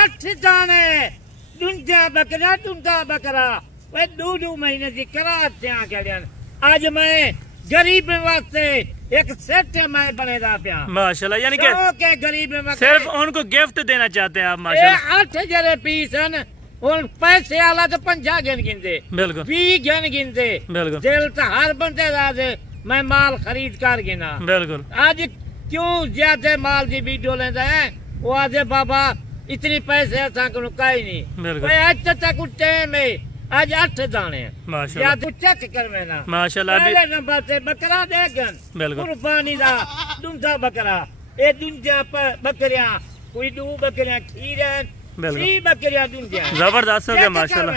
8 दाने दुंजा बकरा दुंदा बकरा वे 2 महीने की कराते हैं। आज मैं गरीब वास्ते एक सेट मैं बनेगा पिया माशाल्लाह, यानी कि गरीब सिर्फ उनको गिफ्ट देना चाहते हैं आप माशाल्लाह। 8 जरे पीस और पैसे आला तो 50 गिनते, बिल्कुल 20 गिनते, बिल्कुल दिल तो हर बंदे राजे मैं माल खरीद कर गिना। बिल्कुल आज क्यों ज्यादा माल की वीडियो लेंदा है वो आज बाबा इतनी पैसे असा को कहीं नहीं। आज तक टाइम है आज 8 दाने माशाल्लाह तू चेक कर ना माशाल्लाह। पहले नंबर से बकरा देगन कुर्बानी दा दुंजा बकरा ए दुंजा बकरियां कोई 2 बकरियां खीरन 3 बकरियां दुंजा जबरदस्त हो गया माशाल्लाह।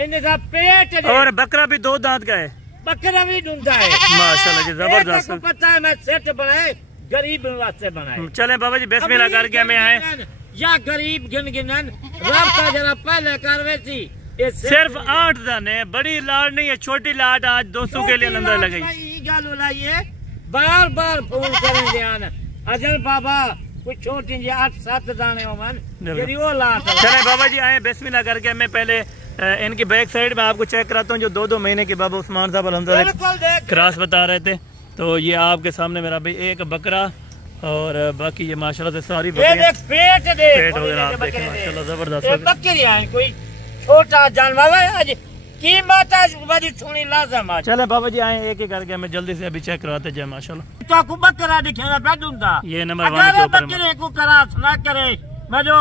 इनका का पेट और बकरा भी 2 दांत का है, बकरा भी दुंजा है माशाल्लाह जी जबरदस्त। पता है मैं सेट बनाए गरीब वास्ते बनाए। चले बाबा जी बिस्मिल्लाह करके हमें आए या गरीब गिनगिनन रास्ता जरा पहले करवे थी। सिर्फ 8 दाने, बड़ी लाट नहीं है, छोटी लाट आज दोस्तों के लिए अंदर लगाई। बार बार फोन करेंगे अजल बाबा कुछ छोटी 8-7 दाने हो मन वो लाट। चले बाबा जी आए बिस्मिल्लाह करके मैं पहले इनकी बैक साइड में आपको चेक कराता हूँ जो 2 महीने के बाबा उस्मान साहब अल्हम्दुलिल्लाह क्रॉस बता रहे थे। तो ये आपके सामने मेरा भाई एक बकरा और बाकी ये माशाल्लाह से सारी बकरियां पेट वगैरह आप देखें माशाल्लाह जबरदस्त बकरियां कोई छोटा जानवर है। आज कीमत आज बड़ी थोड़ी लाजम है। चले बाबा जी आए एक करके हमें जल्दी से अभी चेक करवाते जाए माशाल्लाह। तो आपको बकरा दिखेगा बैठूंगा ये नंबर 1 के ऊपर बकरे को करास ना करे मैं जो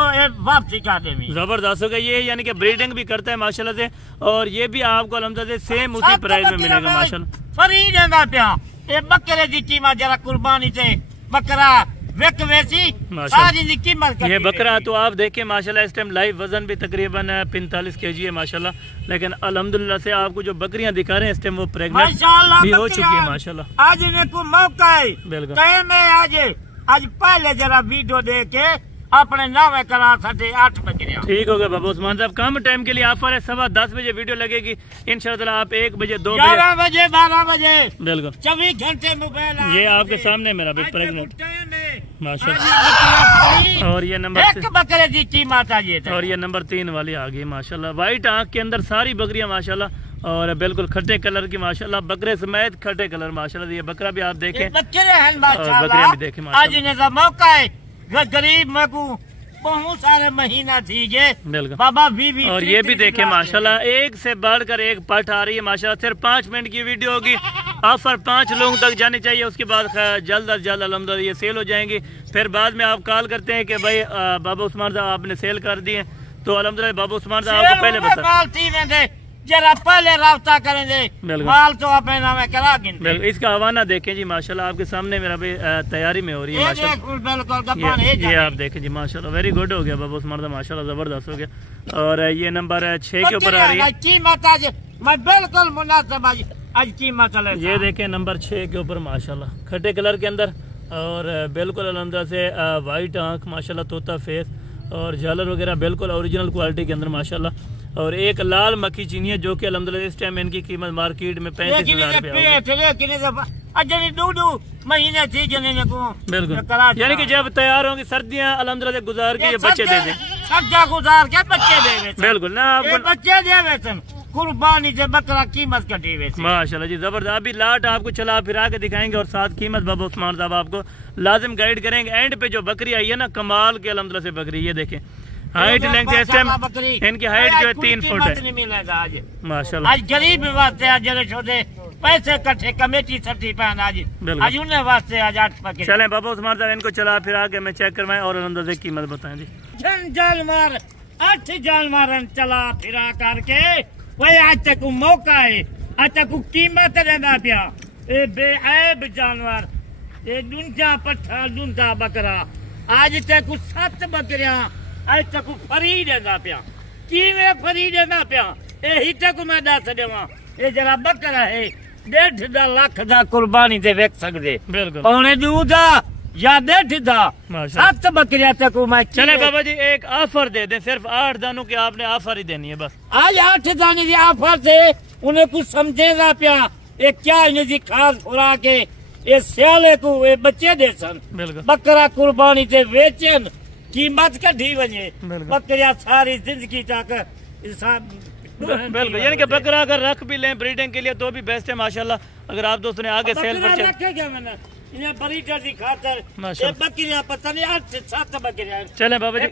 वापसी का दे जबरदस्त होगा। ये यानी कि ब्रीडिंग भी करता है माशाल्लाह से और ये भी आपको अल्हम्दुलिल्लाह से सेम उसी प्राइस में मिलेगा माशाल्लाह। फरी देना पिया ये बकरे की कीमत जरा कुर्बानी से बकरा विक वैसी सारी की कीमत ये बकरा तो आप देखें माशाल्लाह इस टाइम लाइव वजन भी तकरीबन 45 kg है माशाल्लाह। लेकिन अल्हम्दुलिल्लाह से आपको जो बकरियां दिखा रहे हैं इस टाइम वो प्रेग्नेंट भी हो चुकी है माशाल्लाह। आज इन्हें को मौका है बिल्कुल आज पहले जरा वीडियो दे के अपने नावे करा 8 बकरियां। ठीक हो गया बाबा उस्मान साहब। कम टाइम के लिए ऑफर है, 10:15 बजे वीडियो लगेगी इंशाल्लाह। आप 1 बजे 2 बजे 11 बजे 12 बजे बिल्कुल 24 घंटे मोबाइल ये आपके सामने मेरा भी प्रेग्नेंट माशाल्लाह। और ये नंबर बकरे की कीमत आ गई और ये नंबर 3 वाली आ गई माशाल्लाह। व्हाइट आंख के अंदर सारी बकरियां माशाल्लाह और बिल्कुल खट्टे कलर की माशाल्लाह, बकरे समेत खट्टे कलर माशाल्लाह। ये बकरा भी आप देखें बकरियां भी देखें माशाल्लाह। आज मौका है गरीब में को बहुत सारे महीना थी ये बाबा भी और ये भी देखे माशाल्लाह एक से बढ़कर एक पट आ रही है माशाल्लाह। सिर्फ 5 मिनट की वीडियो होगी, ऑफर 5 लोगों तक जानी चाहिए। उसके बाद जल्द अज जल्द अल्हम्दुलिल्लाह ये सेल हो जाएंगी। फिर बाद में आप कॉल करते हैं कि भाई बाबा उस्मान साहब आपने सेल कर दिए, तो अल्हम्दुलिल्लाह बाबा उस्मान साहब आपको पहले बता जरा पहले रास्ता करेंगे माल तो अपने नाम करा गिन। इसका हवाना देखें जी माशाल्लाह आपके सामने मेरा भी तैयारी में हो रही है माशाल्लाह। ये आप देखें जी माशाल्लाह वेरी गुड हो गया बाबा उस्मान साहब माशाल्लाह जबरदस्त हो गया। और ये नंबर 6 के ऊपर आ रही है कीमत आज मैं बिल्कुल मुनासिब आज कीमत ये देखें नंबर 6 के ऊपर माशाल्लाह खट्टे कलर के अंदर और बिल्कुल अल्हम्दुलिल्लाह से वाइट आंख माशाल्लाह, तोता फेस और झालर वगैरह बिल्कुल ओरिजिनल क्वालिटी के अंदर माशाल्लाह। और एक लाल मक्खी चीनी है जो कि अल्हम्दुलिल्लाह इस टाइम इनकी कीमत मार्केट में 35,000 महीने थी बिल्कुल। यानी कि जब तैयार होंगी सर्दियाँ अल्हम्दुलिल्लाह गुजार के ये बच्चे दे दें, सर्दियाँ गुजार के बच्चे दे बिल्कुल ना आपको बच्चे दे कुर्बानी से बकरा कीमत कटी हुई माशाल्लाह जी जबरदस्त। अभी लाट आपको चला फिरा के दिखाएंगे और साथ कीमत बाबा उस्मान साहब आपको लाजिम गाइड करेंगे। एंड पे जो बकरी आई है ना कमाल के अल्हम्दुलिल्लाह से बकरी, ये देखें हाइट लेंथ इस टाइम इनकी हाइट जो है 3 फुट है माशाल्लाह। आज गरीब वास्ते आज छोटे पैसे इकट्ठे कमेटी सट्टी पहन आज उन्हें वास्ते आज 8 पकड़े। चले बाबा उस्मान साहब इनको चला फिरा के मैं चेक करवाएं और अंदाजे कीमत बताएं जी। जाल मार 8 जाल मारन चला फिरा करके वही आज तक मौका है, आज तक कीमत रहना पिया ए बेऐब जानवर ए दुंजा पट्ठा दुंजा बकरा आज तक 7 बकरियां आज तक फरी देना पिया किवें फरी देना पिया यही तक मैं दस देवा। ये जरा बकरा है 1.5 लाख दा कुर्बानी ते वेच सकदे पौने दूधा या 1.5 दा 7 बकरियां तक मैं। चले बाबा जी एक ऑफर दे दें, सिर्फ 8 दानों की आपने ऑफर ही देनी है बस। आज 8 दाने की ऑफर से उन्हें कुछ समझेगा पिया ये क्या इन्हें खास खुराक है। ये सियाले को ये बच्चे दे सन बकरा कुर्बानी से वेचन कीमत कढ़ी वञे बकरिया सारी जिंदगी तक बिल्कुल, यानी कि बकरा अगर रख भी लें ब्रीडिंग के लिए तो भी बेस्ट है माशाल्लाह। अगर आप दोस्तों ने आगे सेल पर चले बाबा जी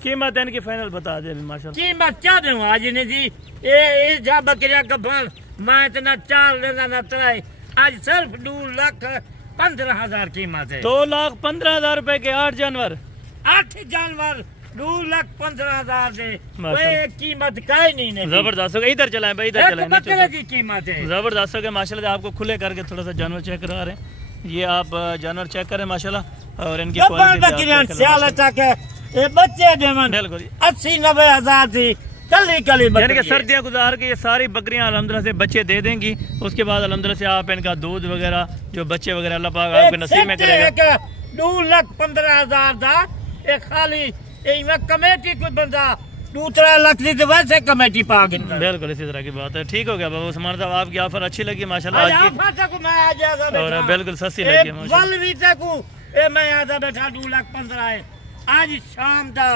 कीमत इनकी फाइनल बता दे माशाल्लाह। कीमत क्या दूं आज ने जी ये जा बकरिया का भाव मैं इतना 4 लेना ना तराई आज सिर्फ 2,15,000 कीमत है। 2,15,000 रुपए के 8 जानवर 2,15,000 से कीमत कहीं नहीं। जबरदस्त हो गया, इधर चलाएं भाई, इधर चलाएं की कीमत है जबरदस्त हो गया माशाल्लाह। आपको खुले करके थोड़ा सा जानवर चेक करा रहे हैं, ये आप जानवर चेक करें माशाल्लाह। और इनकी बच्चे 80-90 हजार थी कली यानी कि सर्दियाँ गुजार के ये सारी बकरियां अल्हम्दुलिल्लाह से बच्चे दे देंगी। उसके बाद अल्हम्दुलिल्लाह से आप इनका दूध वगैरह जो बच्चे वगैरह अल्लाह पाक आपके नसीब में करेगा। 2,15,000 था एक खाली कमेटी कोई बंदा 2-3 लाख दी तो वैसे कमेटी पा गई। बिल्कुल इसी तरह की बात है। ठीक हो गया बाबा उस्मान साहब, आपकी ऑफर अच्छी लगी माशाल्लाह आज की, और बिल्कुल सस्ती लगी माशाल्लाह। मैं आजा बैठा 2,15,000 है आज शाम का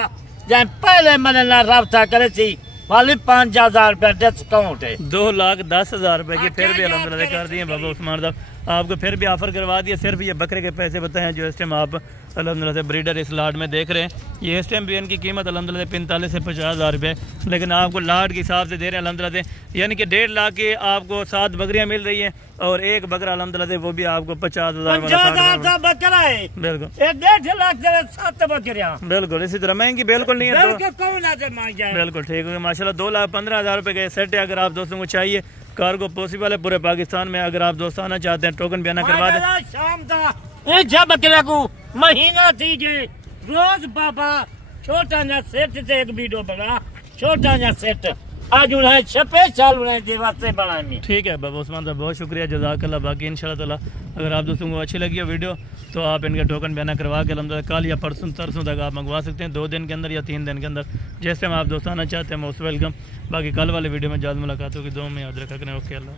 जब पहले मैंने रब्ता करे थी वाली 5,000 रुपया डिस्काउंट है। 2,10,000 रुपए की फिर भी अल्हम्दुलिल्लाह कर दिए बाबा उस्मान साहब, आपको फिर भी ऑफर करवा दिया। सिर्फ ये बकरे के पैसे बताएं जो इस टाइम आप अल्हम्दुलिल्लाह से ब्रीडर इस लाट में देख रहे हैं। ये इस टाइम भी इनकी कीमत अल्हम्दुलिल्लाह 45 से 50,000 रुपये, लेकिन आपको लाट के हिसाब से दे रहे हैं अल्हम्दुलिल्लाह से, यानी कि 1.5 लाख के आपको 7 बकरियां मिल रही हैं और एक बकरा अल्हम्दुलिल्लाह से वो भी आपको 50,000 बकरा है। बिल्कुल 1.5 लाख 7 बकरियां बिल्कुल इसी तरह महंगी बिल्कुल नहीं है। बिल्कुल ठीक है माशाल्लाह। 2,15,000 रुपए का सेट है। अगर आप दोस्तों को चाहिए कार्गो पॉसिबल है पूरे पाकिस्तान में। अगर आप दोस्त आना चाहते हैं टोकन भी आना करवा दें। शाम था बकरा को महीना थी रोज बाबा छोटा ना सेट से एक वीडियो बना छोटा ना सेट आज उन्हें छपे चाल उन्हें देवा से बनानी। ठीक है बाबा उस्मान साहब बहुत शुक्रिया जज़ाकल्लाह। बाकी इंशाल्लाह ताला अगर आप दोस्तों को अच्छी लगी है वीडियो तो आप इनका टोकन बयाना करवा के अल्हम्दुलिल्लाह कल या परसों तक आप मंगवा सकते हैं, 2 दिन के अंदर या 3 दिन के अंदर जैसे हम आप दोस्त आना चाहते हैं मोस्ट वेलकम। बाकी कल वाले वीडियो में जल्द मुलाकात होगी। दुआ में याद रखा करें। ओके अल्लाह।